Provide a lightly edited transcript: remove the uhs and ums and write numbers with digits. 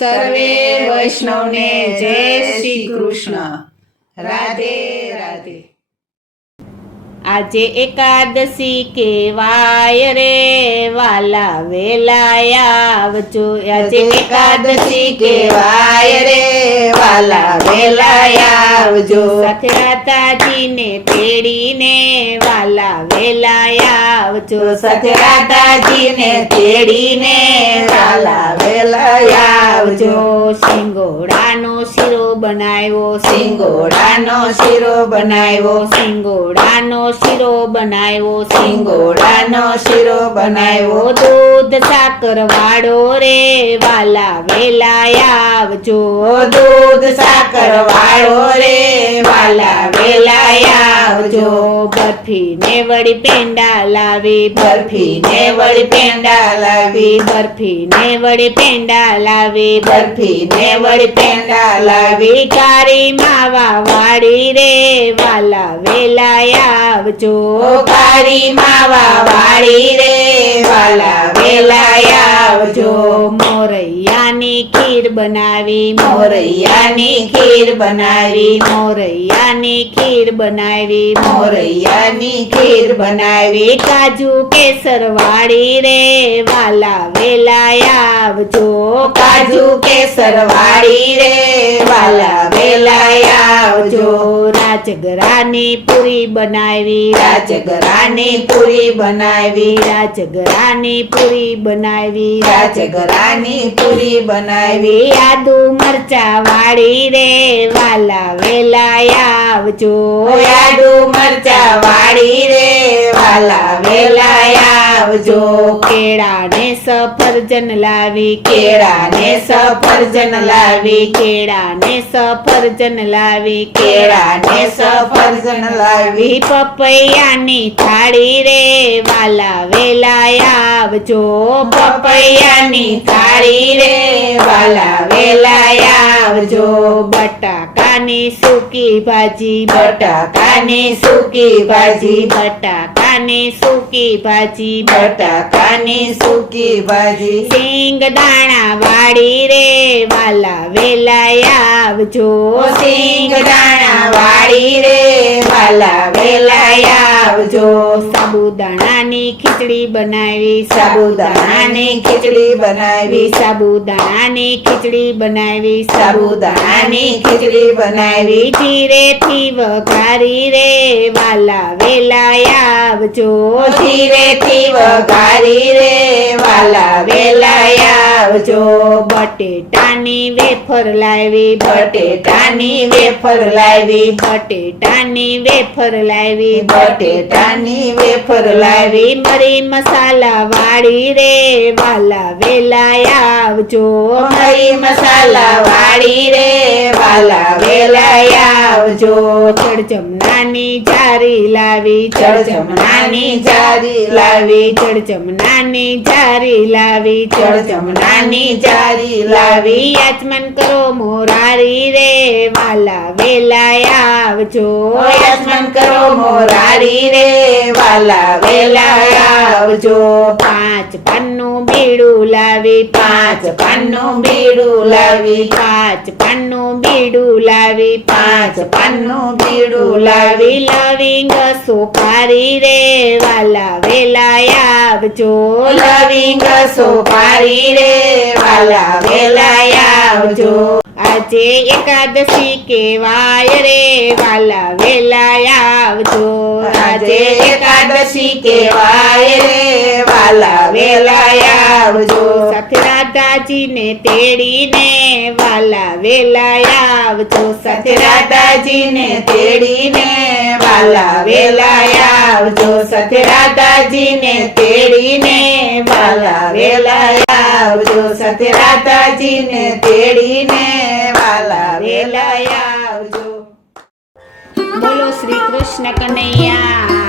સર્વે વૈષ્ણવને જય શ્રી કૃષ્ણ. રાધે રાધે. આજે એકાદશી કહેવાય રે વાલા વેલા આવજો. આજે એકાદશી કહેવાય રે વાલા વેલા આવજો. સાથે રાધાજીને તેડીને વાલા વેલા આવજો. સાથે રાધાજીને તેડીને વાલા વેલા આવજો. સિંગોડાનો શીરો બનાવ્યો, સિંગોડાનો શીરો બનાવ્યો, સિંગોડાનો શીરો બનાવ્યો, સિંગોડાનો શીરો બનાવ્યો. દૂધ સાકર વાળો રે વાલા વેલા આવજો. દૂધ સાકર વાળો રે વાલા વેલા આવજો. બરફી ને વળી પેંડા લાવી, બરફી ને વળી પેંડા લાવી, બરફી ને વળી પેંડા લાવી, બરફી ને વળી પેંડા લાવી. કાળી માવા વાળી રે વાલા વેલા આવજો. કાળી માવા વાળી રે વાલા વેલા આવજો. મોરૈયાની ખીર બનાવી, મોરૈયાની ખીર બનાવી, મોરૈયાની ખીર બનાવી, મોરૈયાની ખીર બનાવી. કાજુ કેસર વાળી રે વાલા વેલા આવજો. કાજુ કેસર વાળી રે વાલા વેલા આવજો. રાજગરાની પૂરી બનાવી, રાજગરાની પૂરી બનાવી, રાજગરાની પૂરી બનાવી, રાજગરાની પૂરી બનાવી. આદુ મરચા વાળી રે વાલા વેલા આવજો. આદુ મરચા વાળી રે વાલા વેલા આવજો. કેળાને સફરજન લાવી, કેળાને સફરજન લાવી, કેળાને સફરજન લાવી, કેળાને સફરજન લાવી. પપૈયાની થાળી રે વાલા વેલા આવજો. પપૈયાની થાળી રે વાલા વેલા આવજો. બટાકાની સૂકી ભાજી, બટાકાની સૂકી ભાજી, બટાકાની સૂકી ભાજી, બટાકાની સૂકી ભાજી. સિંગદાણા વાળી રે વાલા વેલા આવજો. સિંગદાણા વાળી રે વાલા વેલા આવજો. સાબુદાણાની ખીચડી બનાવી, સાબુદાણાની ખીચડી બનાવી, સાબુદાણાની ખીચડી બનાવી, સાબુદાણાની ખીચડી બનાવી. ધીરેથી વઘારી રે વાલા વેલા આવજો. ધીરેથી વઘારી રે વાલા વેલા આવજો. બટેટાની વેફર લાવી, બટેટાની વેફર લાવી, બટેટાની વેફર લાવી, બટેટાની વેફર લાવી. મરી મસાલા વાળી રે વાલા વેલા આવજો. મરી મસાલા વાળી રે વાલા વેલા આવજો. ચડચમનાની જારી લાવી, ચડચમનાની જારી લાવી, ચડચમનાની જારી લાવી, ચડચમનાની જારી લાવી. યાચમન કરો મોરારી રે વાલા વેલા આવજો. યાચમન કરો મોરારી રે વાલા વેલા આવજો. 5 પાનનું બીડું લાવી, 5 પાનનું બીડું લાવી, 5 પાનનું બીડું લાવી, 5 પાનનું બીડું લાવી. લવિંગ સોપારી રે વાલા વેલા આવજો. લવિંગ સોપારી રે વાલા વેલા આવજો. આજે એકાદશી કહેવાય રે વાલા વેલા આવજો. આજે એકાદશી કહેવાય રે વાલા વેલા આવજો. સાથે રાધાજીને તેડીને વાલા વેલા આવજો. સાથે રાધાજીને તેડીને વાલા વેલા આવજો. સાથે રાધાજીને તેડીને વાલા વેલા આવજો. સાથે રાધાજીને તેડીને વાલા વેલા આવજો. બોલો શ્રી કૃષ્ણ કનૈયા